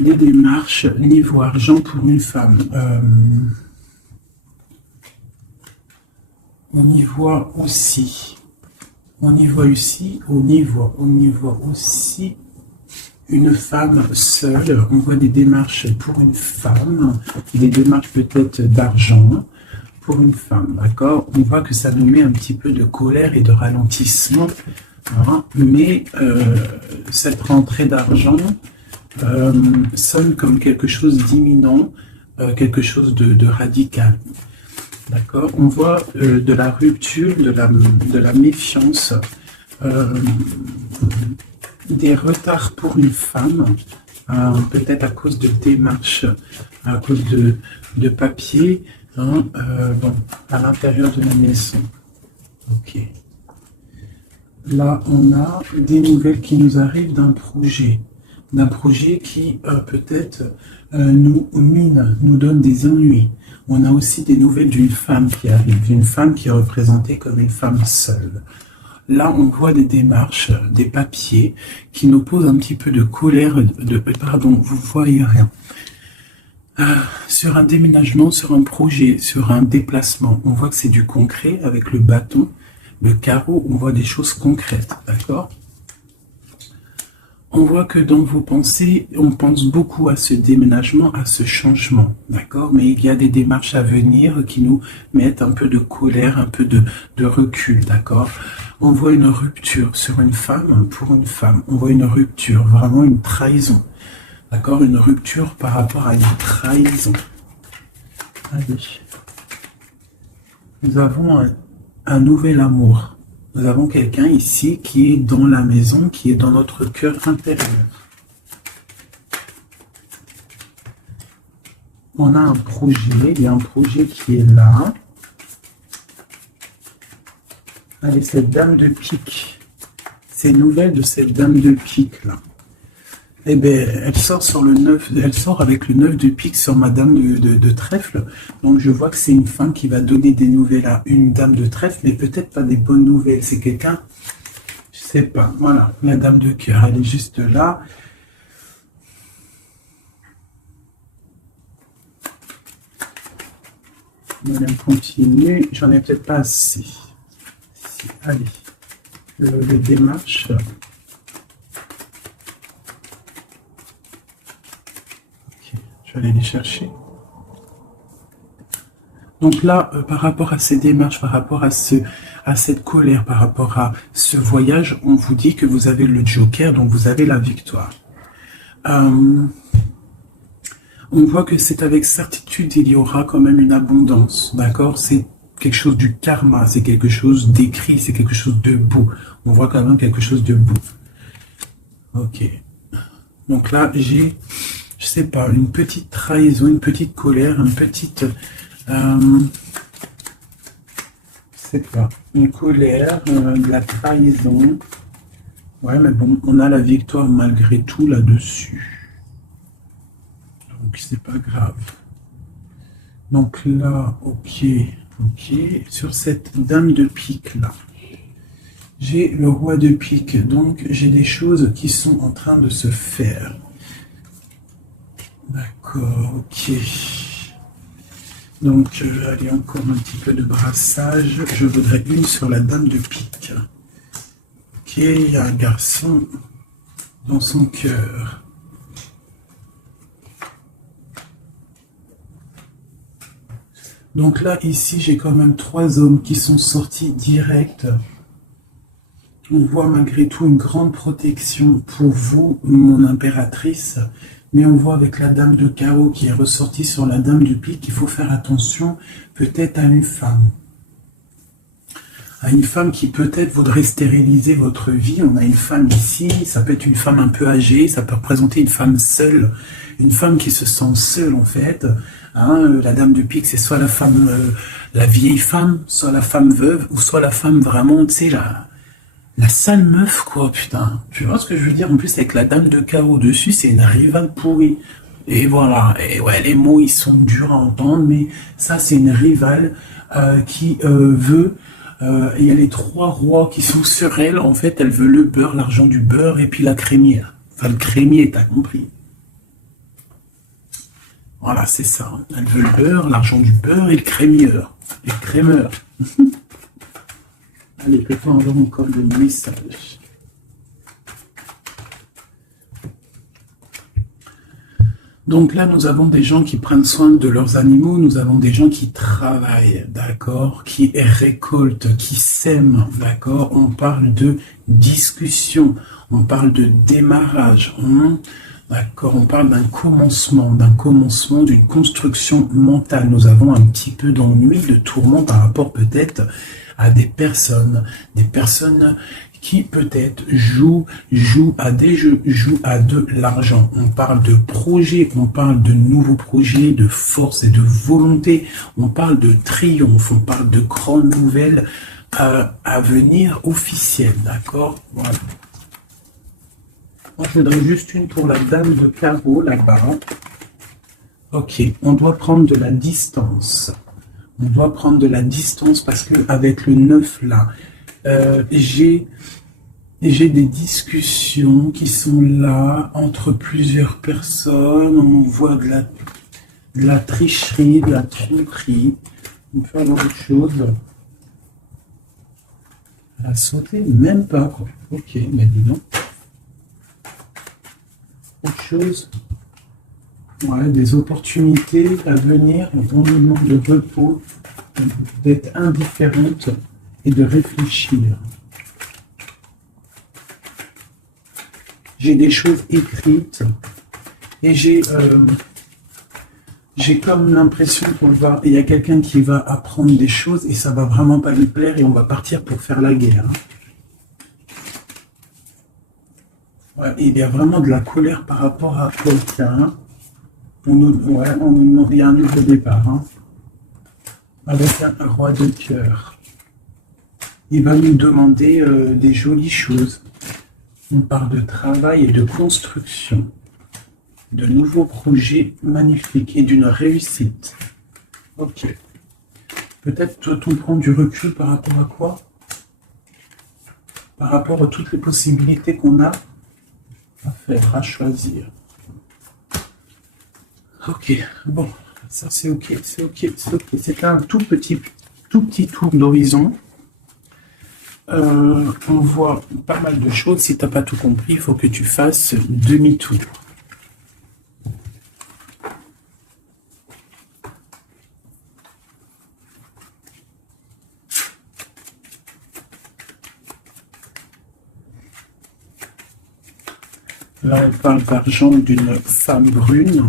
des démarches niveau argent pour une femme. On y voit aussi une femme seule. On voit des démarches pour une femme, des démarches peut-être d'argent pour une femme, d'accord? On voit que ça nous met un petit peu de colère et de ralentissement, hein, mais cette rentrée d'argent sonne comme quelque chose d'imminent, quelque chose de radical. D'accord? On voit de la rupture, de la méfiance, des retards pour une femme, peut-être à cause de démarches, à cause de papiers, hein, bon, à l'intérieur de la maison. Ok. Là, on a des nouvelles qui nous arrivent d'un projet qui peut-être nous mine, nous donne des ennuis. On a aussi des nouvelles d'une femme qui arrive, d'une femme qui est représentée comme une femme seule. Là, on voit des démarches, des papiers qui nous posent un petit peu de colère, pardon, vous voyez rien. Sur un déménagement, sur un projet, sur un déplacement, on voit que c'est du concret avec le bâton, le carreau, on voit des choses concrètes, d'accord? On voit que dans vos pensées, on pense beaucoup à ce déménagement, à ce changement, d'accord? Mais il y a des démarches à venir qui nous mettent un peu de colère, un peu de recul, d'accord? On voit une rupture sur une femme, pour une femme. On voit une rupture, vraiment une trahison, d'accord? Une rupture par rapport à une trahison. Allez. Nous avons un nouvel amour. Nous avons quelqu'un ici qui est dans la maison, qui est dans notre cœur intérieur. On a un projet, il y a un projet qui est là. Allez, cette dame de pique. Ces nouvelles de cette dame de pique là. Eh bien, elle sort sur le 9, elle sort avec le 9 de pique sur ma dame de trèfle. Donc, je vois que c'est une femme qui va donner des nouvelles à une dame de trèfle, mais peut-être pas des bonnes nouvelles. C'est quelqu'un, je sais pas. Voilà, la dame de cœur, elle est juste là. On va continuer. J'en ai peut-être pas assez. Si, allez, le démarche. Je vais aller les chercher. Donc là, par rapport à ces démarches, par rapport à cette colère, par rapport à ce voyage, on vous dit que vous avez le joker, donc vous avez la victoire. On voit que c'est avec certitude, il y aura quand même une abondance, d'accord? C'est quelque chose du karma, c'est quelque chose d'écrit, c'est quelque chose de beau. On voit quand même quelque chose de beau. Ok. Donc là, j'ai... je sais pas, une petite trahison, une petite colère, une petite, je sais pas, une colère, de la trahison. Ouais, mais bon, on a la victoire malgré tout là-dessus. Donc, c'est pas grave. Donc là, ok. Sur cette dame de pique là, j'ai le roi de pique. Donc, j'ai des choses qui sont en train de se faire. D'accord, ok. Donc, allez, encore un petit peu de brassage. Je voudrais une sur la dame de pique. Ok, il y a un garçon dans son cœur. Donc là, ici, j'ai quand même 3 hommes qui sont sortis direct. On voit malgré tout une grande protection pour vous, mon impératrice. Mais on voit avec la dame de carreau qui est ressortie sur la dame de pique qu'il faut faire attention peut-être à une femme. À une femme qui peut-être voudrait stériliser votre vie. On a une femme ici, ça peut être une femme un peu âgée, ça peut représenter une femme seule. Une femme qui se sent seule en fait. Hein, la dame de pique, c'est soit la femme, la vieille femme, soit la femme veuve, ou soit la femme vraiment, tu sais, la sale meuf, quoi, putain. Tu vois ce que je veux dire? En plus, avec la dame de carreau dessus, c'est une rivale pourrie. Et voilà. Et ouais, les mots, ils sont durs à entendre, mais ça, c'est une rivale qui veut... il y a les 3 rois qui sont sur elle. En fait, elle veut le beurre, l'argent du beurre, et puis la crémière. Enfin, le crémier, t'as compris. Voilà, c'est ça. Elle veut le beurre, l'argent du beurre et le crémeur. Et le crémeur. Allez, peut-on avoir encore des messages? Donc là, nous avons des gens qui prennent soin de leurs animaux, nous avons des gens qui travaillent, d'accord, qui récoltent, qui sèment, d'accord. On parle de discussion, on parle de démarrage, d'accord. On parle d'un commencement, d'une construction mentale. Nous avons un petit peu d'ennui, de tourment par rapport peut-être à des personnes qui peut-être jouent à des jeux, jouent à de l'argent. On parle de projets, on parle de nouveaux projets, de force et de volonté. On parle de triomphe, on parle de grandes nouvelles à venir officielles, d'accord? Voilà. Moi, je voudrais juste une pour la dame de carreau là-bas. Ok, on doit prendre de la distance. On doit prendre de la distance parce que avec le 9 là, j'ai des discussions qui sont là entre plusieurs personnes. On voit de la tricherie, de la tromperie. On peut avoir autre chose. Elle a sauté, même pas quoi. Ok, mais dis donc. Autre chose. Ouais, des opportunités à venir dans le moment de repos, d'être indifférente et de réfléchir. J'ai des choses écrites et j'ai comme l'impression il y a quelqu'un qui va apprendre des choses et ça va vraiment pas lui plaire et on va partir pour faire la guerre. Ouais, il y a vraiment de la colère par rapport à quelqu'un. Il y a un nouveau départ, avec un roi de cœur. Il va nous demander des jolies choses. On parle de travail et de construction, de nouveaux projets magnifiques et d'une réussite. Ok. Peut-être doit-on prendre du recul par rapport à quoi? Par rapport à toutes les possibilités qu'on a à faire, à choisir. Ok, bon, ça c'est ok, c'est ok, c'est ok. C'est un tout petit tour d'horizon. On voit pas mal de choses. Si tu n'as pas tout compris, il faut que tu fasses demi-tour. Là, on parle d'argent d'une femme brune.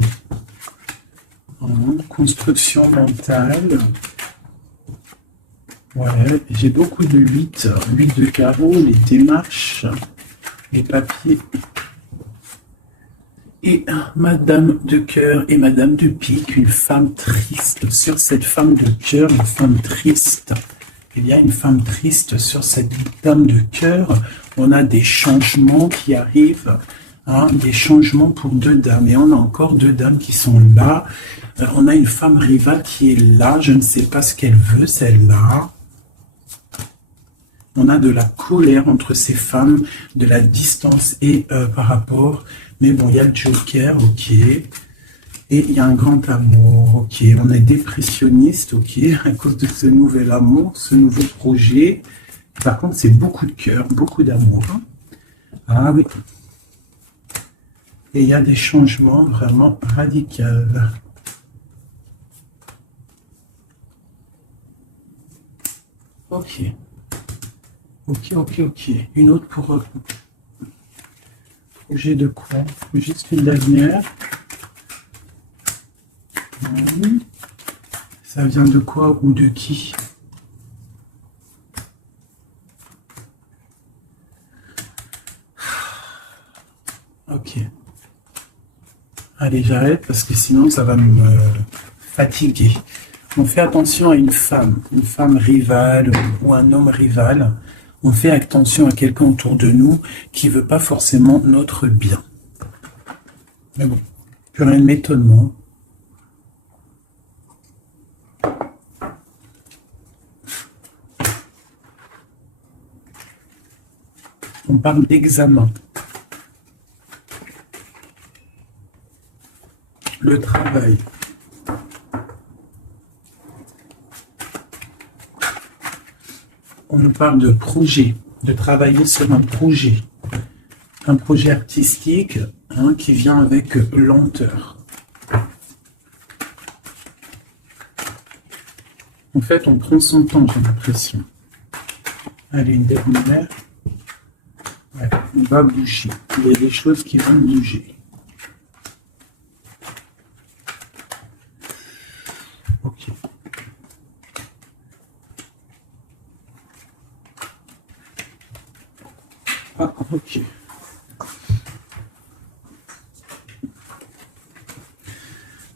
Construction mentale. Ouais, j'ai beaucoup de 8 de carreau, les démarches, les papiers. Et Madame de cœur et Madame de pique, une femme triste. Sur cette femme de cœur, une femme triste. Il y a une femme triste sur cette dame de cœur. On a des changements qui arrivent. Des changements pour deux dames. Et on a encore deux dames qui sont là. On a une femme rivale qui est là. Je ne sais pas ce qu'elle veut, celle-là. On a de la colère entre ces femmes, de la distance et par rapport. Mais bon, il y a le Joker, ok. Et il y a un grand amour, ok. On est dépressionniste, ok, à cause de ce nouvel amour, ce nouveau projet. Par contre, c'est beaucoup de cœur, beaucoup d'amour. Ah oui. Et il y a des changements vraiment radicaux. Ok. Ok. Une autre pour projet de quoi? Juste une dernière. Ça vient de quoi ou de qui? Ok. Allez, j'arrête parce que sinon ça va me fatiguer. On fait attention à une femme rivale ou un homme rival. On fait attention à quelqu'un autour de nous qui ne veut pas forcément notre bien. Mais bon, plus rien de m'étonnement. On parle d'examen. Le travail. on nous parle de projet, de travailler sur un projet artistique qui vient avec lenteur. En fait, on prend son temps, j'ai l'impression. Allez, une dernière. Ouais, on va bouger. Il y a des choses qui vont bouger. Ok. Ah, ok.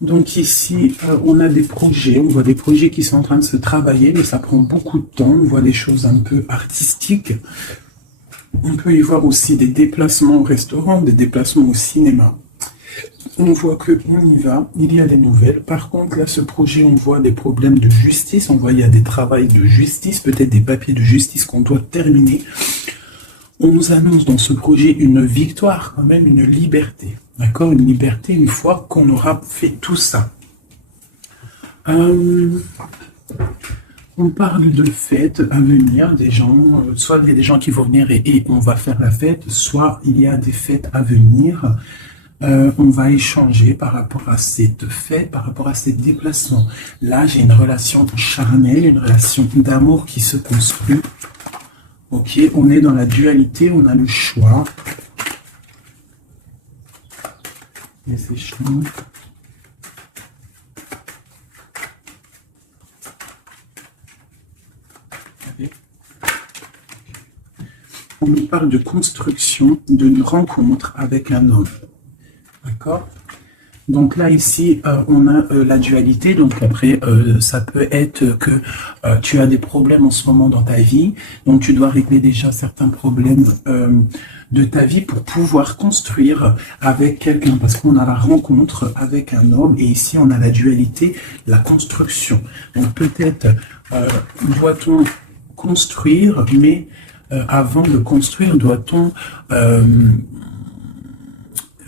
Donc ici, on a des projets, on voit des projets qui sont en train de se travailler, mais ça prend beaucoup de temps. On voit des choses un peu artistiques. On peut y voir aussi des déplacements au restaurant, des déplacements au cinéma. On voit qu'on y va, il y a des nouvelles. Par contre, là, ce projet, on voit des problèmes de justice. On voit qu'il y a des travails de justice, peut-être des papiers de justice qu'on doit terminer. On nous annonce dans ce projet une victoire, quand même une liberté. D'accord? Une liberté une fois qu'on aura fait tout ça. On parle de fêtes à venir, des gens, soit il y a des gens qui vont venir et on va faire la fête, soit il y a des fêtes à venir. On va échanger par rapport à cette fête, par rapport à ces déplacements. Là, j'ai une relation charnelle, une relation d'amour qui se construit. Ok, on est dans la dualité, on a le choix. Et c'est chaud. On nous parle de construction, d'une rencontre avec un homme. D'accord? Donc là, ici, on a la dualité. Donc après, ça peut être que tu as des problèmes en ce moment dans ta vie. Donc tu dois régler déjà certains problèmes de ta vie pour pouvoir construire avec quelqu'un. Parce qu'on a la rencontre avec un homme. Et ici, on a la dualité, la construction. Donc peut-être doit-on construire, mais avant de construire, doit-on...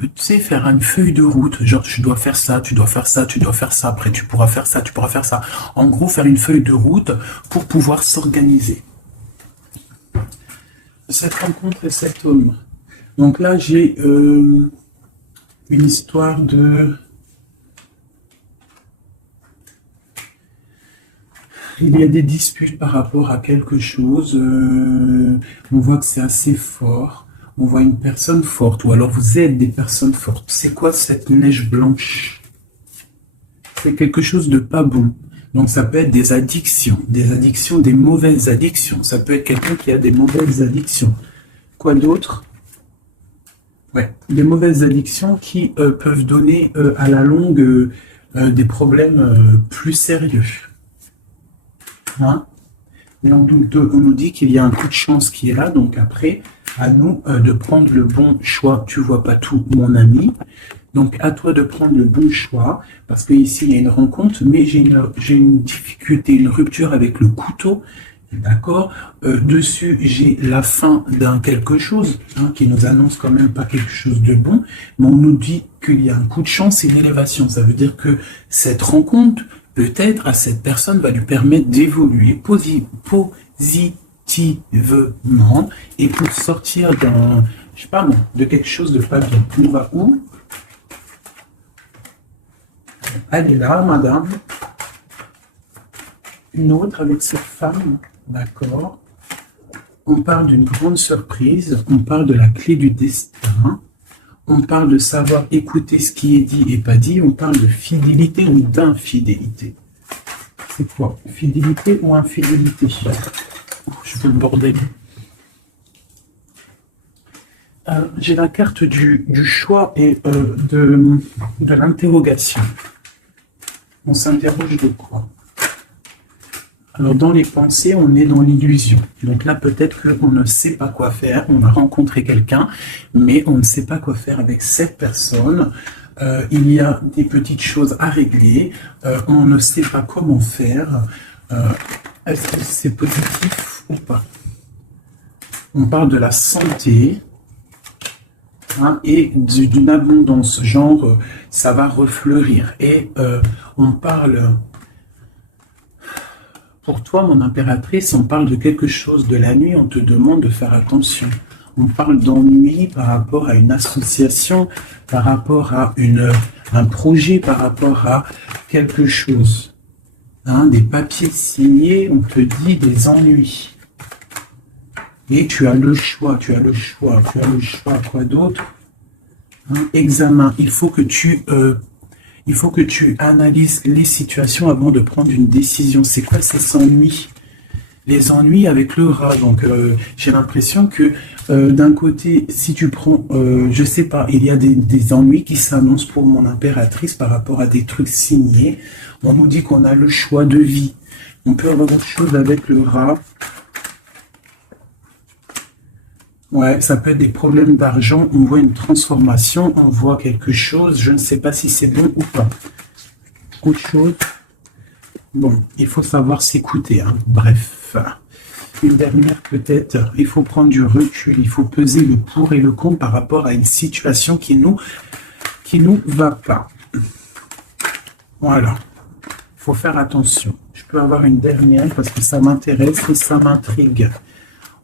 tu sais, faire une feuille de route, genre tu dois faire ça, tu dois faire ça, tu dois faire ça, après tu pourras faire ça, tu pourras faire ça. En gros, faire une feuille de route pour pouvoir s'organiser. Cette rencontre et cet homme. Donc là, j'ai une histoire de... Il y a des disputes par rapport à quelque chose. On voit que c'est assez fort. On voit une personne forte, ou alors vous êtes des personnes fortes. C'est quoi cette neige blanche? C'est quelque chose de pas bon. Donc ça peut être des addictions, des mauvaises addictions. Ça peut être quelqu'un qui a des mauvaises addictions. Quoi d'autre? Ouais, des mauvaises addictions qui peuvent donner à la longue des problèmes plus sérieux. Hein? Et on nous dit qu'il y a un coup de chance qui est là, donc après... à nous de prendre le bon choix. Tu vois pas tout, mon ami. Donc, à toi de prendre le bon choix. Parce que ici, il y a une rencontre, mais j'ai une difficulté, une rupture avec le couteau. D'accord? Dessus, j'ai la fin d'un quelque chose qui nous annonce quand même pas quelque chose de bon. Mais on nous dit qu'il y a un coup de chance et une élévation. Ça veut dire que cette rencontre, peut-être, à cette personne va lui permettre d'évoluer positivement et pour sortir d'un, je sais pas moi, de quelque chose de pas bien. On va où? Elle est là, madame. Une autre avec cette femme, d'accord. On parle d'une grande surprise, on parle de la clé du destin, on parle de savoir écouter ce qui est dit et pas dit, on parle de fidélité ou d'infidélité. C'est quoi? Fidélité ou infidélité? Je veux le bordel. J'ai la carte du choix et de l'interrogation. On s'interroge de quoi? Alors, dans les pensées, on est dans l'illusion. Donc là, peut-être qu'on ne sait pas quoi faire. On a rencontré quelqu'un, mais on ne sait pas quoi faire avec cette personne. Il y a des petites choses à régler. On ne sait pas comment faire. Est-ce que c'est positif ou pas? On parle de la santé et d'une abondance, genre ça va refleurir. Et on parle Pour toi, mon impératrice, on parle de quelque chose de la nuit, on te demande de faire attention. On parle d'ennui par rapport à une association, par rapport à un projet, par rapport à quelque chose. Hein, des papiers signés, on te dit des ennuis. Et tu as le choix, tu as le choix, tu as le choix. Quoi d'autre? Hein, examen. Il faut que tu analyses les situations avant de prendre une décision. C'est quoi ces ennuis? Les ennuis avec le rat. Donc, j'ai l'impression que d'un côté, si tu prends, je sais pas, il y a des ennuis qui s'annoncent pour mon impératrice par rapport à des trucs signés. On nous dit qu'on a le choix de vie. On peut avoir autre chose avec le rat. Ouais, ça peut être des problèmes d'argent. On voit une transformation, on voit quelque chose. Je ne sais pas si c'est bon ou pas. Autre chose. Bon, il faut savoir s'écouter. Hein. Bref, une dernière peut-être. Il faut prendre du recul. Il faut peser le pour et le contre par rapport à une situation qui nous va pas. Voilà. Il faut faire attention. Je peux avoir une dernière parce que ça m'intéresse et ça m'intrigue.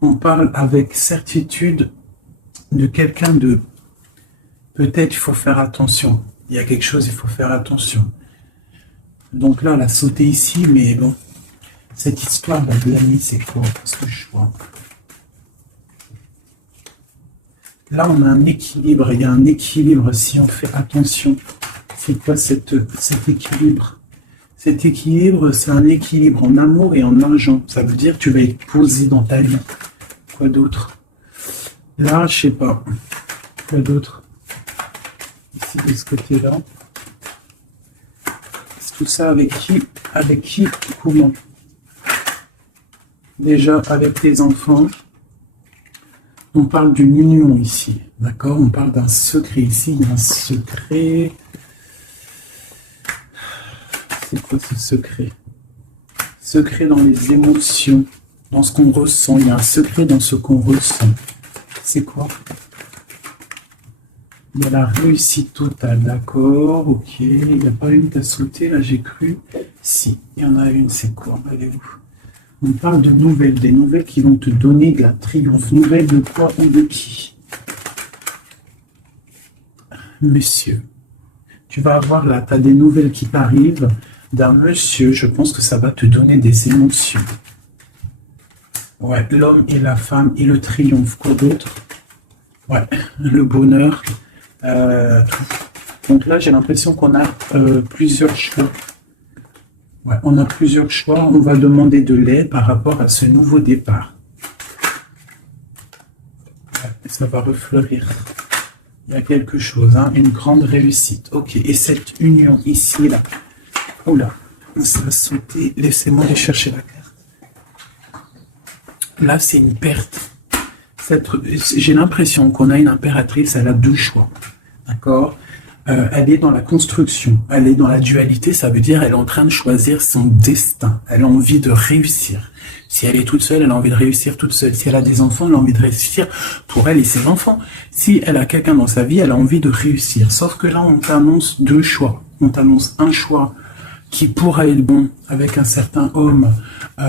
On parle avec certitude de quelqu'un de... Peut-être il faut faire attention. Il y a quelque chose, il faut faire attention. Donc là, elle a sauté ici, mais bon. Cette histoire de la nuit, c'est quoi? Parce que je vois. Là, on a un équilibre. Il y a un équilibre si on fait attention. C'est quoi cet équilibre? Cet équilibre, c'est un équilibre en amour et en argent. Ça veut dire que tu vas être posé dans ta vie. Quoi d'autre? Là, je sais pas. Quoi d'autre? Ici, de ce côté-là. C'est tout ça avec qui? Avec qui? Comment? Déjà, avec tes enfants. On parle d'une union ici. D'accord? On parle d'un secret ici. Il y a un secret. C'est quoi ce secret? Secret dans les émotions, dans ce qu'on ressent. Il y a un secret dans ce qu'on ressent. C'est quoi? Il y a la réussite totale, d'accord, ok. Il n'y a pas une qui a sauté, là j'ai cru. Si, il y en a une, c'est quoi? Elle est où? On parle de nouvelles, des nouvelles qui vont te donner de la triomphe. Nouvelles de quoi ou de qui? Monsieur, tu vas avoir là, tu as des nouvelles qui t'arrivent d'un monsieur, je pense que ça va te donner des émotions. Ouais, l'homme et la femme et le triomphe, quoi d'autre? Ouais, le bonheur. Donc là, j'ai l'impression qu'on a plusieurs choix. Ouais, on a plusieurs choix. On va demander de l'aide par rapport à ce nouveau départ. Ouais, ça va refleurir. Il y a quelque chose, hein, une grande réussite. Ok, et cette union ici, là. Oula, ça va sauter. Laissez-moi aller chercher la carte. Là, c'est une perte. J'ai l'impression qu'on a une impératrice, elle a deux choix. D'accord? Elle est dans la construction, elle est dans la dualité, ça veut dire elle est en train de choisir son destin. Elle a envie de réussir. Si elle est toute seule, elle a envie de réussir toute seule. Si elle a des enfants, elle a envie de réussir pour elle et ses enfants. Si elle a quelqu'un dans sa vie, elle a envie de réussir. Sauf que là, on t'annonce deux choix. On t'annonce un choix qui pourra être bon avec un certain homme.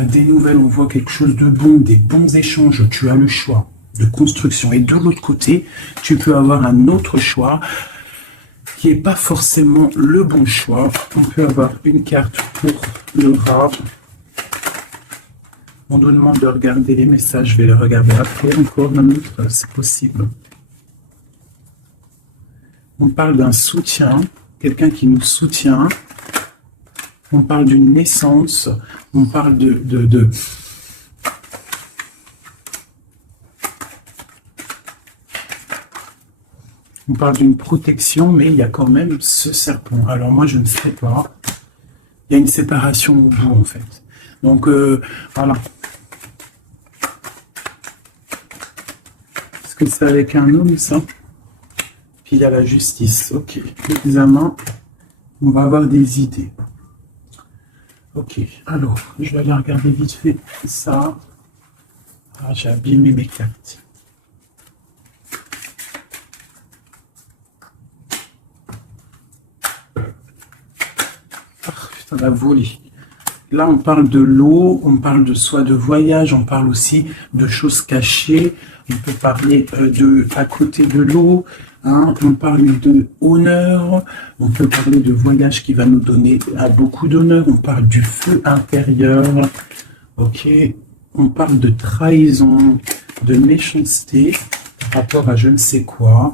Des nouvelles, on voit quelque chose de bon, des bons échanges. Tu as le choix de construction. Et de l'autre côté, tu peux avoir un autre choix qui n'est pas forcément le bon choix. On peut avoir une carte pour le rat. On nous demande de regarder les messages. Je vais les regarder après. Encore un autre, c'est possible. On parle d'un soutien, quelqu'un qui nous soutient. On parle d'une naissance. On parle on parle d'une protection, mais il y a quand même ce serpent. Alors moi, je ne sais pas. Il y a une séparation au bout, en fait. Donc, voilà. Est-ce que c'est avec un homme, ça? Puis il y a la justice. Ok. Examen. On va avoir des idées. Ok. Alors, je vais aller regarder vite fait ça. Ah, j'ai abîmé mes cartes. Ça va voler. là, on parle de l'eau, on parle de soit de voyage, on parle aussi de choses cachées. On peut parler de à côté de l'eau, hein, on parle de honneur, on peut parler de voyage qui va nous donner beaucoup d'honneur, on parle du feu intérieur, ok, on parle de trahison, de méchanceté, par rapport à je ne sais quoi,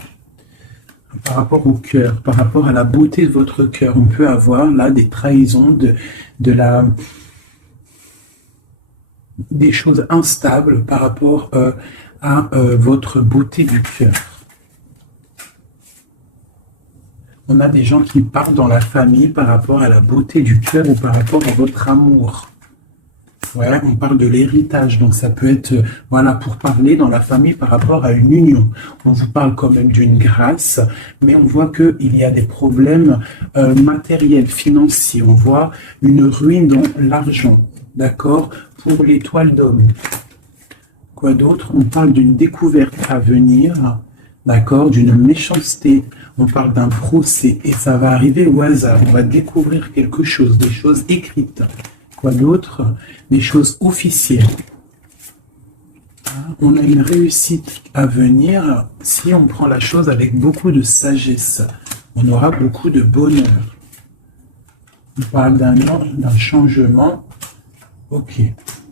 par rapport au cœur, par rapport à la beauté de votre cœur. On peut avoir là des trahisons, des choses instables par rapport à votre beauté du cœur. On a des gens qui parlent dans la famille par rapport à la beauté du cœur ou par rapport à votre amour. Ouais, on parle de l'héritage, donc ça peut être, voilà, pour parler dans la famille par rapport à une union. On vous parle quand même d'une grâce, mais on voit qu'il y a des problèmes matériels, financiers. On voit une ruine dans l'argent, d'accord, pour l'étoile d'homme. Quoi d'autre? On parle d'une découverte à venir, d'accord, d'une méchanceté. On parle d'un procès et ça va arriver au hasard. On va découvrir quelque chose, des choses écrites. Quoi d'autre? Des choses officielles. On a une réussite à venir si on prend la chose avec beaucoup de sagesse. On aura beaucoup de bonheur. On parle d'un changement, ok,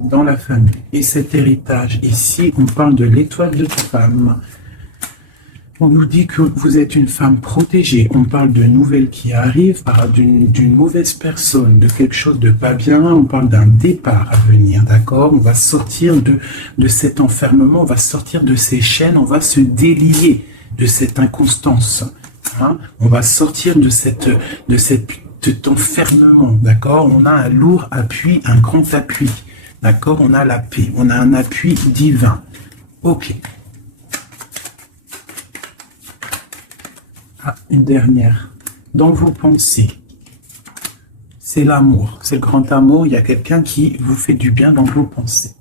dans la famille. Et cet héritage, ici, on parle de l'étoile de femme. On nous dit que vous êtes une femme protégée. On parle de nouvelles qui arrivent, d'une mauvaise personne, de quelque chose de pas bien. On parle d'un départ à venir, d'accord? On va sortir de cet enfermement, on va sortir de ces chaînes, on va se délier de cette inconstance. Hein? On va sortir de cet enfermement, d'accord? On a un lourd appui, un grand appui, d'accord? On a la paix, on a un appui divin. Ok. Ah, une dernière. Dans vos pensées, c'est l'amour, c'est le grand amour. Il y a quelqu'un qui vous fait du bien dans vos pensées.